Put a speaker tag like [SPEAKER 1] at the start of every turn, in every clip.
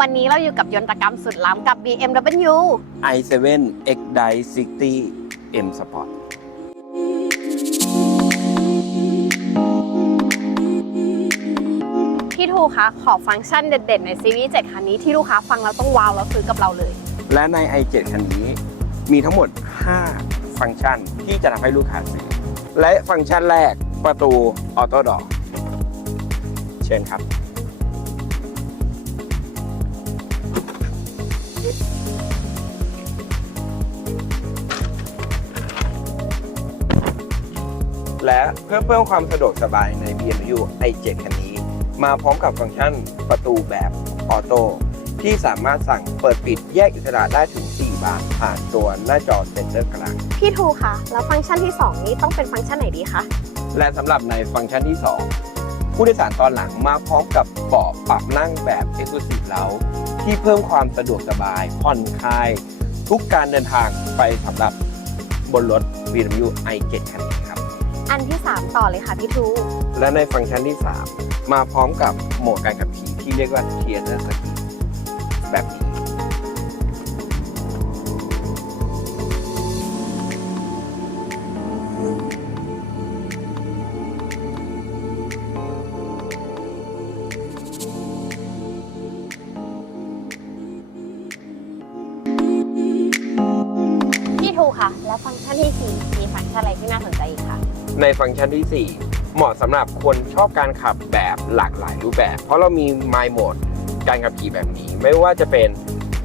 [SPEAKER 1] วันนี้เราอยู่กับยนตกรรมสุดล้ำกับ BMW
[SPEAKER 2] i7 X Drive 60 M Sport
[SPEAKER 1] พี่ทูคะขอฟังก์ชันเด็ดๆ ในซีรีส์7คันนี้ที่ลูกค้าฟังแล้วต้องว้าวแล้วซื้อกับเราเลย
[SPEAKER 2] และใน i7 คันนี้มีทั้งหมด 5 ฟังก์ชันที่จะทำให้ลูกค้าซื้อ และฟังก์ชันแรกประตูออโต้ดอเชิญครับ และเพื่อเพิ่มความสะดวกสบายใน BMW i7 คันนี้ มาพร้อมกับฟังก์ชันประตูแบบออโต้ที่สามารถสั่งเปิดปิดแยกอิสระได้ถึง 4 บานผ่านตัวหน้าจอเซ็นเซอร์กลาง
[SPEAKER 1] พี่ทูคะแล้วฟังก์ชันที่ 2 นี้ต้องเป็นฟังก์ชันไหนดีคะ
[SPEAKER 2] และสำหรับในฟังก์ชันที่ 2 ผู้โดยสารตอนหลังมาพร้อมกับเบาะปรับนั่งแบบ Exclusive เล้าที่เพิ่มความสะดวกสบาย ผ่อนคลาย ทุกการเดินทางไปสำหรับบนรถ BMW i7 คันนี้ครับ
[SPEAKER 1] อันที่ 3 ต่อเลยค่ะพี่ทู
[SPEAKER 2] และในฟังก์ชันที่ 3 มาพร้อมกับโหมดการขับขี่ที่เรียกว่าเทียร์สกีแบบนี้
[SPEAKER 1] พี่ทูคะแล้วฟังก์ชันที่ 4 มีฟังก์ชันอะไรที่น่าสนใจอีกคะ
[SPEAKER 2] ในฟังก์ชันที่ 4 เหมาะสำหรับคนชอบการขับแบบหลากหลายรูปแบบ เพราะเรามี My Mode การขับขี่แบบนี้ ไม่ว่าจะเป็น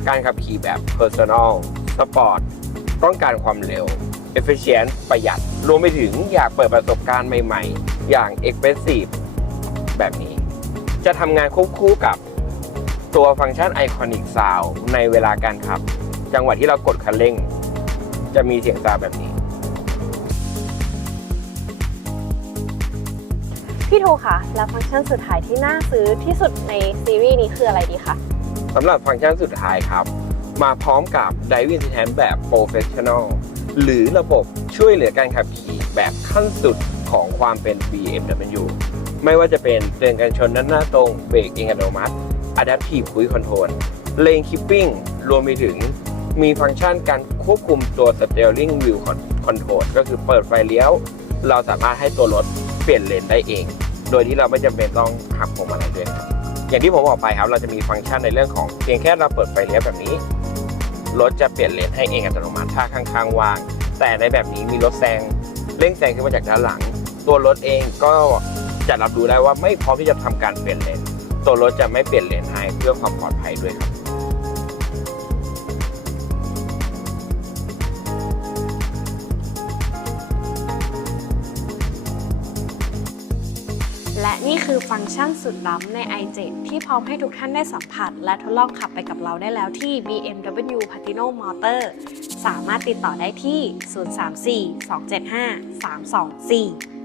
[SPEAKER 2] การขับขี่แบบ Personal Sport ต้องการความเร็ว Efficient ประหยัด รวมไปถึงอยากเปิดประสบการณ์ใหม่ ๆ อย่าง Expressive แบบนี้ จะทำงานควบคู่กับตัวฟังก์ชัน Iconic Sound ในเวลาการขับ จังหวะที่เรากดคันเร่ง จะมีเสียงซาวด์แบบนี้
[SPEAKER 1] พี่ทูคะแล้วฟังก์ชันสุดท้ายที่น่าซื้อที่สุดในซีรีส์นี้คืออะไรดีคะ
[SPEAKER 2] สำหรับฟังก์ชันสุดท้ายครับ มาพร้อมกับ Driving Assistant แบบ Professional หรือระบบช่วยเหลือการขับขี่แบบขั้นสุดของความเป็น BMW ไม่ว่าจะเป็นเตือนการชนด้านหน้าตรงเบรกเองอัตโนมัติ Adaptive Cruise Control Lane Keeping รวมไปถึง มีฟังก์ชันการควบคุมตัว Steering Wheel Control ก็คือเปิดไฟเลี้ยว เราสามารถให้ตัวรถเปลี่ยนเลนได้เอง โดยที่เราไม่จำเป็นต้องหักพวงมาลัยด้วยครับอย่างที่ผมบอกไปครับเราจะมีฟังก์ชันในเรื่องของเพียงแค่เราเปิดไฟเลี้ยวแบบนี้รถจะเปลี่ยนเลนให้เองอัตโนมัติถ้าข้างๆว่าง แต่ในแบบนี้มีรถแซงเร่งแซงขึ้นมาจากด้านหลัง ตัวรถเองก็จะรับรู้ได้ว่าไม่พร้อมที่จะทำการเปลี่ยนเลนตัวรถจะไม่เปลี่ยนเลนให้เพื่อความปลอดภัยด้วยครับ
[SPEAKER 1] และนี่คือฟังก์ชันสุดล้ำใน i7 ที่พร้อมให้ทุกท่านได้สัมผัส และทดลองขับไปกับเราได้แล้วที่ BMW Patino Motor สามารถติดต่อได้ที่ 034 275 324